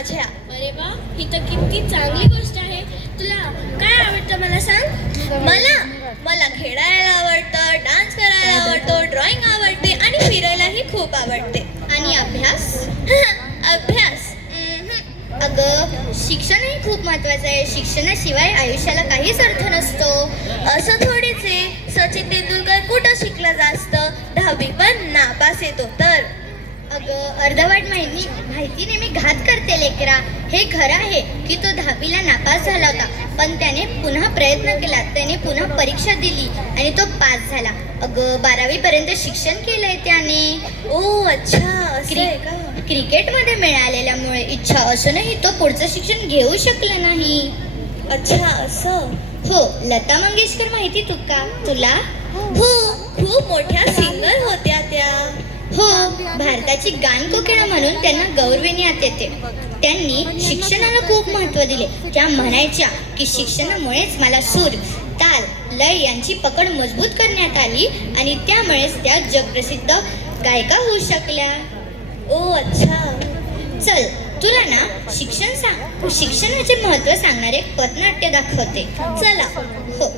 माझ्या. अरे वा, ही तर किती चांगली गोष्ट आहे. तुला काय आवडतं मला सांग. मला खेळायला आवडतं, डान्स करायला आवडतो, ड्रॉइंग आवडते आणि फिरायलाही खूप आवडते. आणि अभ्यास? अभ्यास अगं, शिक्षणही खूप महत्वाचं आहे. शिक्षणाशिवाय आयुष्याला काहीच अर्थ नसतो. असं थोडीच आहे. सचिन तेंडुलकर कुठं शिकला जास्त, 10वी पण नापास येतो तर. अगं, अर्धवट माहिती नेहमी घात करते लेकरा. हे खरं आहे की तो 10वीला नापास झाला होता, पण त्याने पुन्हा प्रयत्न केला, त्याने पुन्हा परीक्षा दिली आणि तो पास झाला. अगं, 12वी पर्यंत शिक्षण केलंय त्याने. ओ अच्छा, असं आहे का? क्रिकेटमध्ये मिळालेल्यामुळे इच्छा असूनही तो पुढचं शिक्षण घेऊ शकला नाही. अच्छा असं. हो, लता मंगेशकर माहिती तुला? हो, खूप मोठ्या सिंगर होत्या त्या. हो, भारताची गानकोकिळा म्हणून त्यांना गौरविण्यात येते. त्यांनी शिक्षणाला खूप महत्त्व दिले. त्या म्हणायच्या की शिक्षणामुळेच मला सूर, ताल, लय यांची पकड मजबूत करण्यात आली आणि त्यामुळेच त्या जगप्रसिद्ध गायिका होऊ शकल्या. ओ अच्छा. चल, तुला ना शिक्षणाचे महत्त्व सांगणारे पथनाट्य दाखवते. चला. हो.